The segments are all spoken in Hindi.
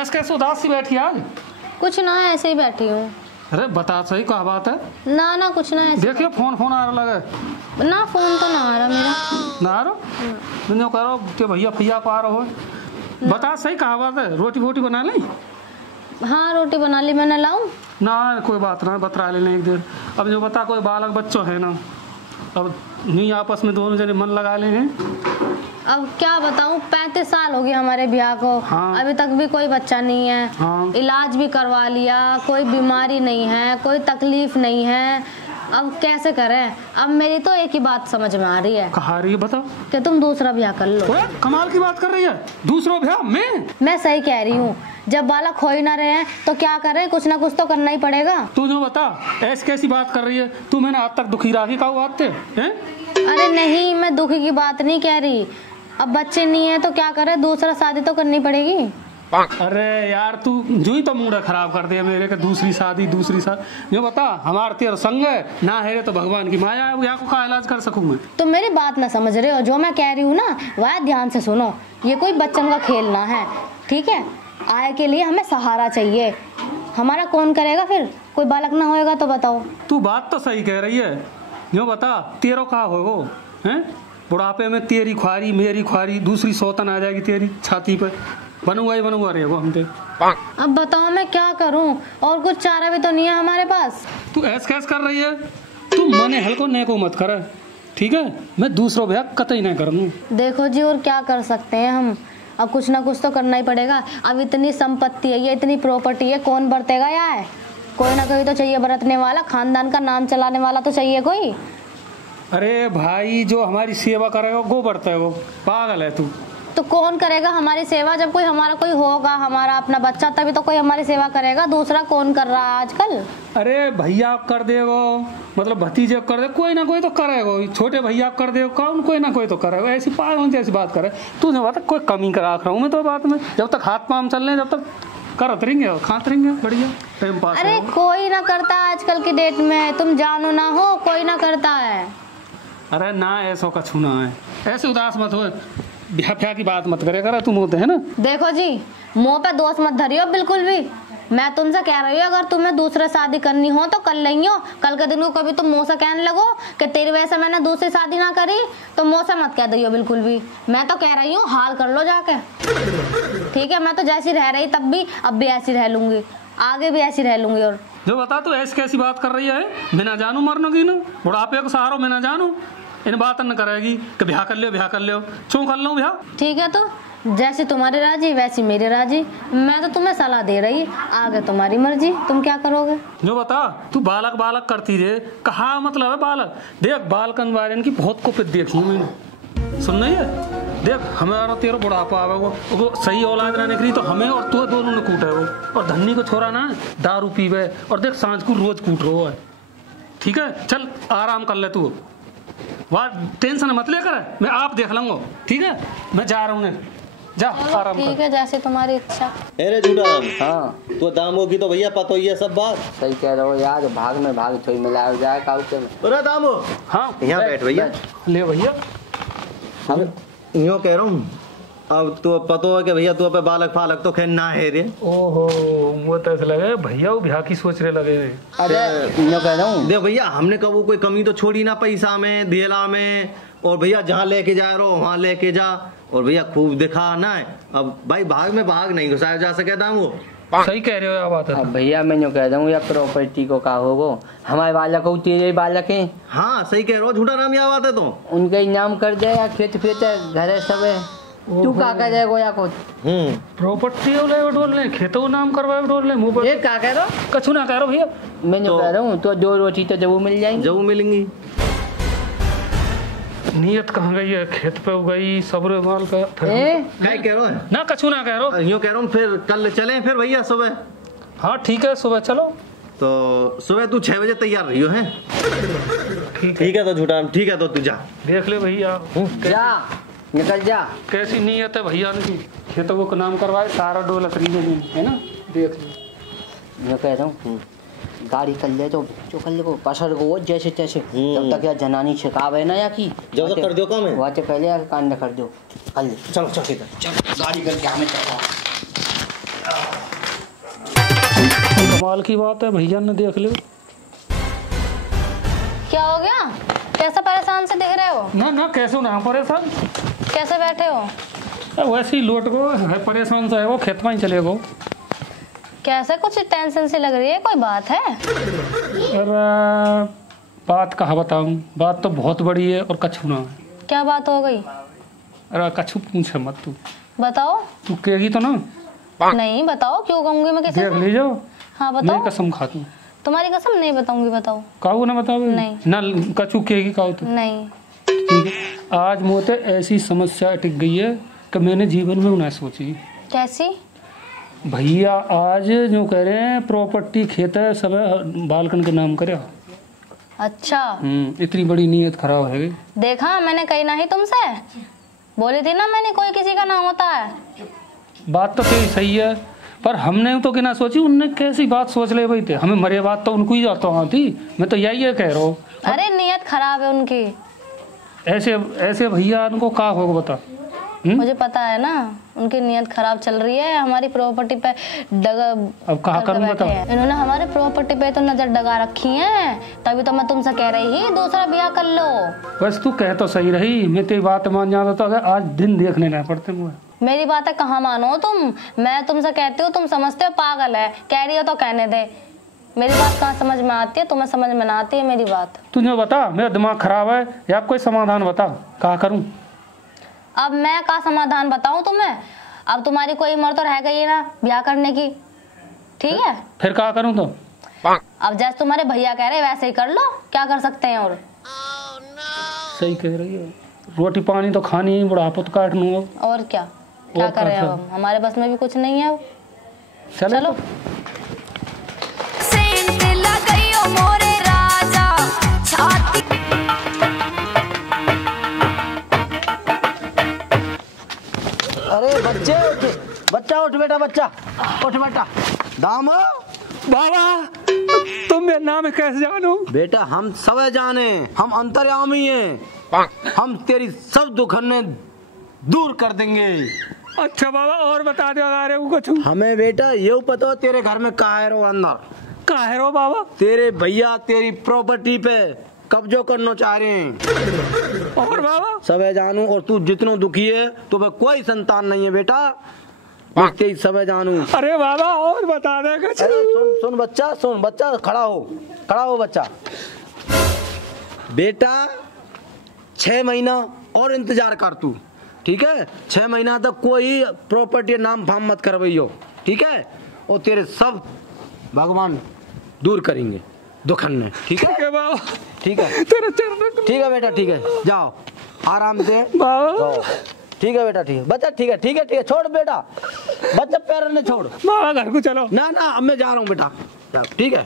ऐसे कैसे उदास सी बैठी आज? कुछ ना, ऐसे ही बैठी हूँ। अरे बता सही, क्या बात है? ना ना कुछ ना, ऐसे देखिए फोन आ रहा लगे ना, फोन तो ना आ रहा मेरा। ना आ रहा? मैं कह रहा हूँ कि भैया फैया पा रहा हो। बता सही, क्या बात है? रोटी वोटी बना ली? हाँ रोटी बना ली मैंने, लाऊं? ना कोई बात ना, बतरा लेने एक देर। अब जो बता, कोई बालक बच्चों है ना, अब नहीं आपस में दोनों जने मन लगा ले हैं। अब क्या बताऊं, 35 साल हो गए हमारे ब्याह को। हाँ। अभी तक भी कोई बच्चा नहीं है। हाँ। इलाज भी करवा लिया, कोई बीमारी नहीं है, कोई तकलीफ नहीं है। अब कैसे करें? अब मेरी तो एक ही बात समझ में आ रही है। कहा रही है बताओ? कि तुम दूसरा ब्याह कर लो। कमाल की बात कर रही है, दूसरा ब्याह? मैं सही कह रही हूँ, जब बालक हो ही ना रहे हैं तो क्या करें, कुछ ना कुछ तो करना ही पड़ेगा। तू जो बता, ऐसी कैसी बात कर रही है तू? मैंने आज तक दुखी राखी का बात है? अरे नहीं, मैं दुखी की बात नहीं कह रही। अब बच्चे नहीं है तो क्या करें, दूसरा शादी तो करनी पड़ेगी। अरे यार तू जो ही तो मूड खराब कर दिया मेरे के, दूसरी शादी। जो बता, हमारे तेरे संग है ना है तो भगवान की माया है, यहाँ को का इलाज कर सकूं मैं? तुम मेरी बात ना समझ रहे हो, जो मैं कह रही हूँ ना वह ध्यान से सुनो। ये कोई बच्चन का खेल ना है, ठीक है? आय के लिए हमें सहारा चाहिए, हमारा कौन करेगा फिर? कोई बालक ना होएगा तो बताओ। तू बात तो सही कह रही है। जो बता, तेरो का हो हैं? बुढ़ापे में तेरी ख्वारी मेरी ख्वारी, दूसरी सौतन आ जाएगी तेरी छाती पे, बनूंगा रे वो हम ते। अब बताओ मैं क्या करूं, और कुछ चारा भी तो नहीं है हमारे पास। तू ऐस कर रही है, तू मने हल्को neko मत कर, ठीक है? मैं दूसरा ब्याह कतई नहीं करूंगा। देखो जी, और क्या कर सकते हैं हम? अब कुछ ना कुछ तो करना ही पड़ेगा। अब इतनी संपत्ति है, ये इतनी प्रॉपर्टी है, कौन बरतेगा यार? कोई ना कोई तो चाहिए बरतने वाला, खानदान का नाम चलाने वाला तो चाहिए कोई। अरे भाई, जो हमारी सेवा करेगा वो बरता है, वो पागल है तू। तो कौन करेगा हमारी सेवा? जब कोई हमारा कोई होगा, हमारा अपना बच्चा, तभी तो कोई हमारी सेवा करेगा। दूसरा कौन कर रहा है आजकल? अरे भैया कर देगो, मतलब भतीजे कर दे, कोई ना कोई तो करेगा। छोटे भैया कर दे, कौन कोई ना कोई तो करेगा। ऐसी पागल जैसी बात करे तू। ने बात कोई कमी करा रहा हूँ मैं तो बात में। जब तक हाथ पाँव चल रहे, जब तक करते रहेंगे, खाते रहेंगे, बढ़िया टाइम पास। अरे कोई ना करता आजकल की डेट में, तुम जानो ना हो, कोई ना करता है। अरे ना, ऐसा का छूना है, ऐसे उदास मत हो, ब्याह की बात मत करे कर तुम, होते है ना। देखो जी, मुंह पे दोष मत धरियो बिल्कुल भी। मैं तुमसे कह रही हूँ, अगर तुम्हें दूसरा शादी करनी हो तो कर लेंगे। कल के दिन को कभी तुम मुँह से कहने लगो कि तेरी वजह से मैंने दूसरी शादी ना करी, तो मुँह से मत कह दियो बिल्कुल भी। मैं तो कह रही हूँ हाल कर लो जाके, ठीक है? मैं तो जैसी रह रही तब भी, अब भी ऐसी रह लूंगी, आगे भी ऐसी रह लूंगी। और जो बता, तू ऐसी कैसी बात कर रही है? मैं ना जानू मरने की ना, बुढ़ापे को सहारो मैं ना जानू, इन बात न करेगी कि ब्याह कर लियो क्यों कर लो ब्याह? ठीक है, तो जैसे तुम्हारी राजी वैसी मेरी राजी। मैं तो तुम्हें सलाह दे रही, आगे तुम्हारी मर्जी, तुम क्या करोगे? जो बता, तू बालक करती रे, कहा मतलब है बालक? देख, बालकन बारे की बहुत कुपित देखी मैंने, सुन नहीं है? देख, हमारा तेरा बुढ़ापा आवे वो सही औलाद ना निकली तो हमें और तू दोनों ने कूटे वो। और धन्नी को छोरा ना दारू पीवे, और देख सांझ को रोज कूट रहा है, ठीक है? चल आराम कर ले तू, वाह टेंशन मत लेकर, मैं आप देख लूंगा, ठीक है? मैं जा रहा हूँ, जा आराम कर। ठीक है, जैसे तुम्हारी इच्छा। अरे झूठा हाँ, तो दामो की तो भैया पता ही है सब बात। सही कह रहे हो यार, भाग में भाग थोड़ी मिलाया जाए काउचे में। अरे दामो, हाँ यहाँ बैठ भैया। ले भैया, हम यूँ कह रहा हूँ, अब तो पता है कि भैया तू पे बालक फालक तो खैर ना है रे। ओहो, वो तो ऐसे लगे भैया वो ब्याह की सोच रहे लगे। अरे यूँ कह रहा हूँ, देख भैया, हमने कबू कोई कमी तो छोड़ी ना, पैसा में धेला में, और भैया जहाँ लेके जा रहे हो वहाँ लेके जा, और भैया खूब दिखा ना है। अब भाई भाग में भाग नहीं घुसाया जा सके दामो। सही कह रहे हो, बात है। अब भैया मैं यूँ कह रहा हूँ, या प्रॉपर्टी को कहा होगो, हमारे बालक हो तेरे बालक है। हाँ सही कह रहे हो, झूठा नाम याद है तो उनके नाम कर दे, या खेत घर है सब है, तू का कह जाएगा या कुछ? प्रॉपर्टी डोल ले, खेतों नाम करवाए डोल ले, मुंह ये क्या कह रहे हो? कछु ना कह रहा भैया, मैं जो कह रहा हूँ, तो 2 रोटी तो जरूर मिल जाएंगी। जरूर मिलेंगी। नियत कहाँ गई है? खेत पे उगई सबरे माल का। क्या कह रहे हो? ना कछु ना कह रहा हूँ, यूँ कह रहा हूँ, फिर कल चलें फिर भैया सुबह। हाँ ठीक है, सुबह चलो। तो सुबह तू 6 बजे तैयार रही हो है? ठीक है तो झूठा, ठीक है तो तू जा देख ले भैया, जा निकल जा। कैसी नीयत है भैया ने, खेतों को नाम करवाए, सारा डोला खरीदे है ना, देख ले। मैं कह रहा हूँ गाड़ी कर ले तो जो कर ले को पसर को जैसे तैसे, जब तक या जनानी छिकावे ना या की जब तक कर दो काम है, वहाँ से पहले यार कांड कर दो, कर ले। चलो चलो ठीक है, चल गाड़ी करके हमें चलो। कमाल की बात है, भैया ने देख लो। क्या हो गया? कैसे परेशान से दिख रहे हो? ना कैसे ना परेशान, कैसे बैठे हो? वैसे ही लौट गो है, परेशान से है वो, खेत में ही चले गो। कैसे कुछ टेंशन सी लग रही है, कोई बात है? अरे बात कहाँ बताऊं, बात तो बहुत बड़ी है और कछु ना है। क्या बात हो गई? अरे कछु पूछे मत तू बताओ। तू कहेगी तो ना? नहीं बताओ, क्यों कहूंगी मैं किसी देख को? लीजो। हाँ मैं बताओ। कसम खा तू। तुम्हारी कसम नहीं बताऊंगी, बताओ। काऊ ना बताओ नहीं। ना कछु कहेगी काऊ तो नहीं। ठीक है। आज मोते ऐसी समस्या टिक गई है कि मैंने जीवन में उन्हें सोची। कैसी? भैया आज जो कह रहे हैं प्रॉपर्टी खेत है सब बालकन के नाम करे। अच्छा। इतनी बड़ी नीयत खराब है गई। देखा मैंने कही नहीं तुमसे, बोली थी ना मैंने कोई किसी का नाम होता है। बात तो सही है, पर हमने तो कि ना सोची, उनने कैसी बात सोच ले भाई थे, हमें मरे बात तो उनको ही जाता वहाँ थी। मैं तो यही कह रहा हूँ। अरे नियत खराब है उनकी। ऐसे ऐसे भैया उनको का होगा बता। मुझे पता है ना, उनकी नियत खराब चल रही है, हमारी प्रॉपर्टी पे अब कहा करूँ बता। इन्होंने हमारे प्रॉपर्टी पे तो नजर डगा रखी है, तभी तो मैं तुमसे कह रही ही दूसरा ब्याह कर लो। बस तू कह तो सही रही, मैं तेरी बात मान जाता तो अगर आज दिन देखने नहीं पड़ते मुझे। मेरी बातें कहाँ मानो तुम, मैं तुमसे कहती हूँ, तुम समझते हो पागल है, कह रही हो तो कहने दे। मेरी बात कहाँ समझ में आती है, तुम्हें समझ में ना आती है मेरी बात। तुझे बता मेरा दिमाग खराब है या कोई समाधान बता, क्या करूं? अब मैं का समाधान बताऊं तुम्हें? अब तुम्हारी कोई उम्र तो रह गई है ना ब्याह करने की, ठीक है? फिर क्या करूं तो? अब जैसे तुम्हारे भैया कह रहे वैसे ही कर लो, क्या कर सकते हैं और? सही कह रही है, रोटी पानी तो खानी ही, बुढ़ापा तो काटना अब। और क्या करें अब, हमारे बस में भी कुछ नहीं है अब। चलो। मोरे राजा छाती। अरे बच्चा उठ बेटा, बच्चा उठ बेटा। दाम बाबा तुम मेरा नाम कैसे जानो? बेटा हम सब जाने, हम अंतर्यामी हैं, हम तेरी सब दुखने दूर कर देंगे। अच्छा बाबा और बता दो अगर कुछ। हमें बेटा ये पता हो तेरे घर में कहा है रो अंदर? कहा है रो बाबा? तेरे भैया तेरी प्रॉपर्टी पे कब्जो करना चाह रहे हैं। और बाबा सब जानू, और तू जितना दुखी है तुम्हें कोई संतान नहीं है बेटा, मैं सब जानू। अरे बाबा और बता दे कुछ। अरे सुन बच्चा, खड़ा हो बच्चा। बेटा 6 महीना और इंतजार कर तू, ठीक है? 6 महीना तक कोई प्रॉपर्टी नाम फाम मत करवाइयो, ठीक है? और तेरे सब भगवान दूर करेंगे दुखन में, ठीक है बाबा? ठीक है तेरे चरणों को। ठीक है बेटा, ठीक है, जाओ आराम से बाबा। ठीक है बेटा, ठीक है बच्चा, ठीक है छोड़ बेटा, बच्चा पैर ने छोड़। बाबा घर को चलो। ना अब मैं जा रहा हूँ बेटा, ठीक है?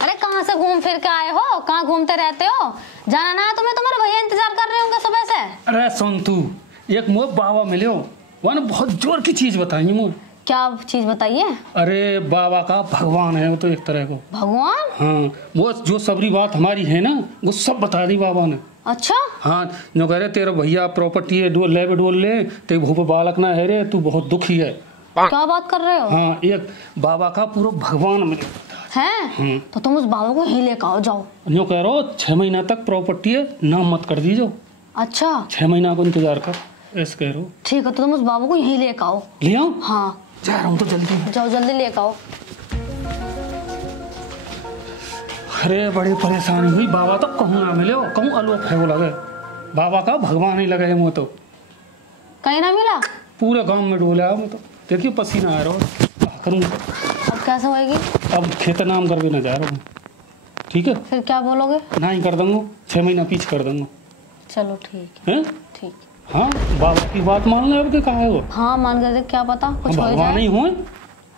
अरे कहाँ से घूम फिर के आए हो, कहाँ घूमते रहते हो? जाना ना तुम्हें, तुम्हारे भैया इंतजार कर रहे होंगे सुबह से। अरे सुन तू, एक मुझे बाबा मिले हो, वह बहुत जोर की चीज बताई मुझे। क्या चीज बताइए? अरे बाबा का भगवान है वो तो एक तरह को। भगवान? हाँ, वो जो सबरी बात हमारी है ना वो सब बता दी बाबा ने। अच्छा। हाँ, जो कह रहे तेरा भैया प्रॉपर्टी है डोल ले ते भूप बालक ना है रे, तू बहुत दुखी है। क्या बात कर रहे हो? हाँ, एक बाबा का पूरा भगवान मिले हैं? तो तुम उस बाबा को ही लेकर आओ, जाओ। जो कह रहा हो 6 महीना तक प्रॉपर्टी है नाम मत कर दीजो। अच्छा 6 महीना को इंतजार कर, ऐसे कह रहा हो। ठीक है, तो तुम उस बाबू को यहीं लेकर आओ। ले आओ? हाँ जा रहा हूँ तो जल्दी। जाओ जल्दी लेकर आओ। अरे बड़ी परेशानी हुई, बाबा तो कहूँ ना मिले, कहूँ अलोक है वो लगे, बाबा का भगवान ही लगे वो तो। कहीं ना मिला? पूरे गांव में डोला वो तो, देखिए पसीना आ रहा हो, क्या करूँ अब कैसे होएगी? अब खेत नाम करके न जा रहा हूँ, ठीक है? फिर क्या बोलोगे? ना ही कर दूंगा, 6 महीना पीछे कर दूंगा। चलो ठीक है। हैं? ठीक। हाँ, बाबा की बात मान ले, अब कहा है वो? हाँ मान कर, क्या पता कुछ हो भगवान जाए। ही हो।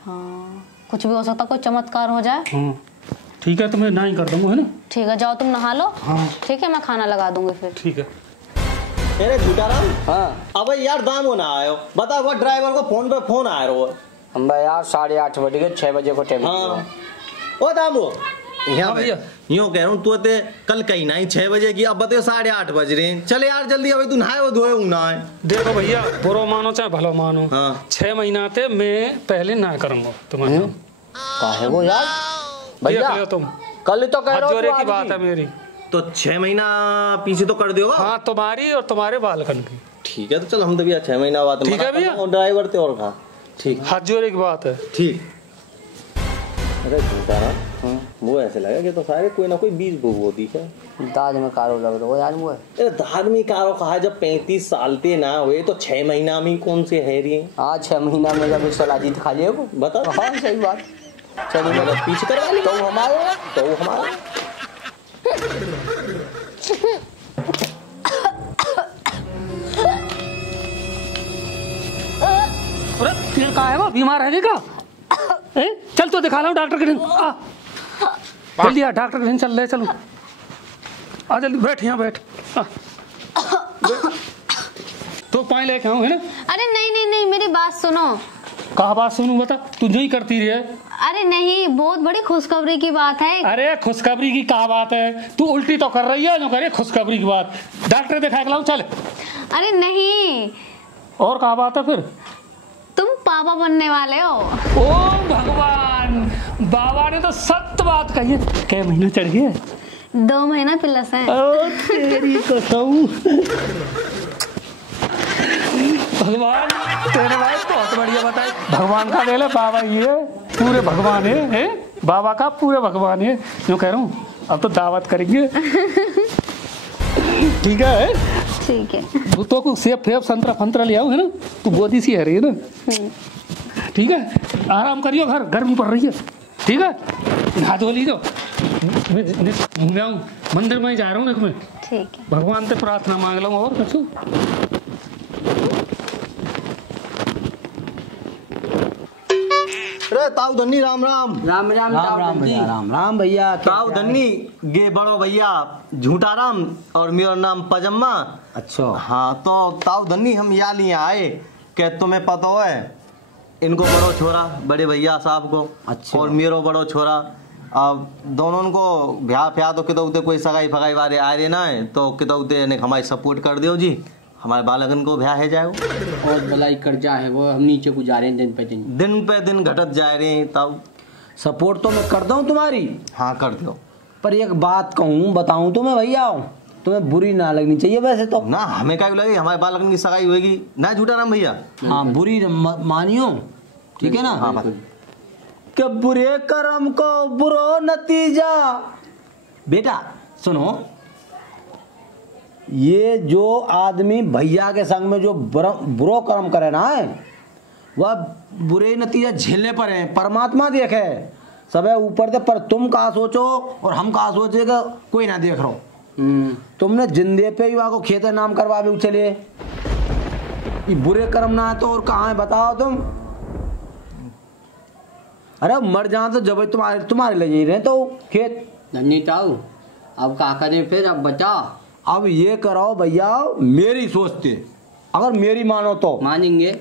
हाँ कुछ भी हो सकता, कोई चमत्कार हो जाए। हाँ ठीक है, तो मैं ना ही कर दूंगा, है ना? ठीक है, जाओ तुम नहा लो। हाँ ठीक है, मैं खाना लगा दूंगी फिर। ठीक है। अरे झूठाराम, हाँ अब यार दाम होना आयो, बता वो ड्राइवर को फोन पे फोन आया रो। हम यार 8:30 बज गए, 6 बजे को टाइम। हाँ ओ दामो, यहाँ भैया। यूँ कह रहा हूँ तू ते कल कहीं ना ही 6 बजे की, अब बताओ 8:30 बज रहे हैं। चले यार जल्दी, अभी तू नहाए वो धोए हूँ ना है। देखो भैया, बुरो मानो चाहे भलो मानो, हाँ। 6 महीना थे मैं पहले ना करूंगा तुम्हारे। काहे वो यार भैया, देख लो तुम, कल तो कह रहे हो जोरे तू की आज बात भी। है मेरी। तो 6 महीना पीछे तो कर दोगा। हाँ, तुम्हारी और तुम्हारे बालकन की। ठीक है, तो चल हम तो भैया 6 महीना बाद ठीक है भैया। ड्राइवर थे और कहा ठीक हाथ जोड़े की बात है। ठीक। अरे झूठा ना, वो ऐसे लगा कि तो सारे कोई ना कोई बीज भूग होती है। दाद में कारो लग रहा हो यार वो है। अरे धार्मिक कारो कहा, जब 35 साल ते ना हुए तो 6 महीना में कौन से है रही। आज 6 महीना में जब सलाजीत खा लिए वो बता। हाँ सही बात। चलिए मतलब पीछे करवा ली तो हमारे तो हमारा। अरे फिर कहा है वो बीमार है का? चल तो दिखा लो डॉक्टर के दिन। जल्दी आ, डॉक्टर के दिन चल ले, चलो आ जल्दी, बैठ यहाँ बैठ। तो पानी लेके आऊँ है ना? अरे नहीं नहीं नहीं, मेरी बात सुनो। कहा बात सुनूं, बता, तुझे ही करती रही है। अरे नहीं, बहुत बड़ी खुशखबरी की बात है। अरे खुशखबरी की क्या बात है, तू उल्टी तो कर रही है, जो करे खुशखबरी की बात। डॉक्टर दिखा के लाऊं, चल। अरे नहीं, और क्या बात है फिर? तुम पापा बनने वाले हो। ओ भगवान, बाबा ने तो सत्य बात कही है। क्या महीना चढ़ गया? 2 महीना प्लस है। ओ तेरी कसम, भगवान तेरे भाई बहुत बढ़िया बताए। भगवान का ले ले, बाबा ये पूरे भगवान है बाबा का पूरे भगवान है। जो कह रहा हूँ, अब तो दावत करेंगे। ठीक है, ठीक है। वो तो कुछ सेब फेब संतरा फंतरा ले आओ, है ना? तू बोधी सी है रही है ना? ठीक है, आराम करियो, घर गर्मी पड़ रही है। ठीक है, नहा धो लीजिए। मैं आऊँ मंदिर में ही जा रहा हूँ, मैं ठीक है। भगवान से प्रार्थना मांग लो और कुछ। अरे ताऊ धन्नी राम राम। राम राम राम राम भैया, राम राम भैया। ताऊ धन्नी गे बड़ो भैया झूठा राम और मेरा नाम पजम्मा। अच्छा हाँ, तो ताऊ धन्नी हम यहाँ लिए आए कि तुम्हें पता है इनको बड़ो छोरा बड़े भैया साहब को। अच्छा। और मेरो बड़ो छोरा, अब दोनों को ब्याह फ्याह तो कितो उते कोई सगाई फगाई वाले आ रहे ना है, तो कितो उते ने हमारी सपोर्ट कर दियो जी, हमारे बालकन को ब्याह है जाएगा। और भलाई कर्जा है वो, हम नीचे गुजारे हैं दिन पे दिन घटत जा रहे हैं। ताऊ सपोर्ट तो मैं करता हूँ तुम्हारी, हाँ कर दो। पर एक बात कहूँ बताऊँ तुम्हें भैया, तुम्हें बुरी ना लगनी चाहिए वैसे तो। ना हमें क्या लगे, हमारे बालकन की सगाई होगी ना झूठा राम भैया। हाँ बुरी मानियो, ठीक है ना? हाँ बात। कि बुरे कर्म को बुरो नतीजा। बेटा सुनो, ये जो आदमी भैया के संग में जो बुरो कर्म करे ना है, वह बुरे नतीजा झेलने पर है। परमात्मा देखे सब है ऊपर से, पर तुम कहा सोचो और हम कहा सोचेगा, कोई ना देख रहा हो। तुमने जिंदे पे ही वहां को खेत नाम करवा भी चले, ये बुरे कर्म ना है तो और कहाँ है बताओ तुम? अरे मर जाओ तो जब तुम्हारे ले जा रहे तो खेत। धन्नी ताऊ अब क्या करें फिर, अब बता। अब ये करो भैया, मेरी सोचते अगर मेरी मानो तो मानेंगे।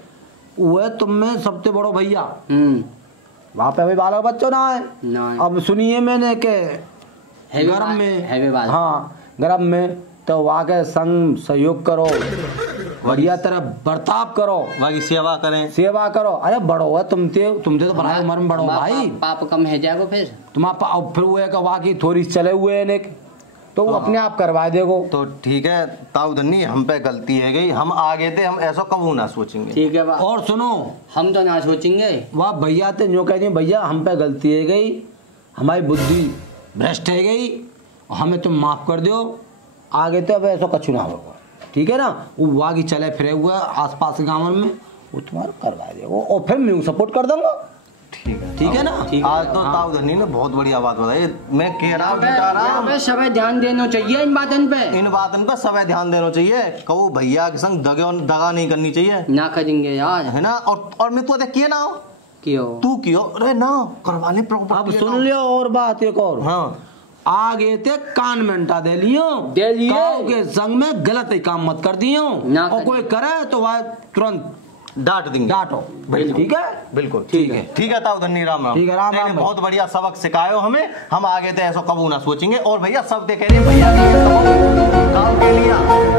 वह तुम में सबसे बड़ो भैया, वहां पे अभी बालक बच्चों ना है ना। अब सुनिए मैंने के गर्म में, हाँ गर्म में तो वहाँ के संग सहयोग करो, बढ़िया तरह बर्ताव करो, वहाँ की सेवा करें। सेवा करो। अरे बड़ो है तुमसे तो बड़ा उम्र में बड़ो भाई, पाप कम है जाएगा फिर तुम्हारा फिर वो है कि वहाँ की थोड़ी चले हुए है तो वो अपने आप करवा देगो। तो ठीक है ताऊ धन्नी, हम पे गलती है गई, हम आगे थे, हम ऐसा कबू ना सोचेंगे। ठीक है और सुनो, हम तो ना सोचेंगे। वह भैया थे जो कहते हैं भैया हम पे गलती है गई, हमारी बुद्धि भ्रष्ट है गई, हमें तुम माफ कर दो, आगे तो अब ऐसा कछु ना होगा। ठीक है ना? वो वहाँ की चले फिरे हुए आसपास के गाँव में, वो तुम्हारा करवा देगा और फिर मैं सपोर्ट कर दूंगा। ठीक है ना? आज तो ताऊ धन्नी ने बहुत बढ़िया बात बताई। मैं कह रहा हूँ सब ध्यान देना चाहिए इन बातन पे सब ध्यान देना चाहिए। कहूँ भैया के संग दगा नहीं करनी चाहिए ना, करेंगे यार, है ना? और मैं तो किए ना हो क्यों तू क्यों, अरे ना करवा ले प्रॉपर्टी। अब सुन लियो और बात एक और, हाँ आगे ते कान में अंटा दे लियो काऊ के संग में गलत ही काम मत कर दियो, और कोई करे तो वह तुरंत डांट देंगे। डांटो बिल्कुल। ठीक है बिल्कुल ठीक है ताऊ धन्नी राम राम। ठीक है, राम राम नहीं, भाई। बहुत बढ़िया सबक सिखायो हमें, हम आगे तो ऐसा कबू ना सोचेंगे। और भैया सब देख रहे हैं भैया के काम के लिए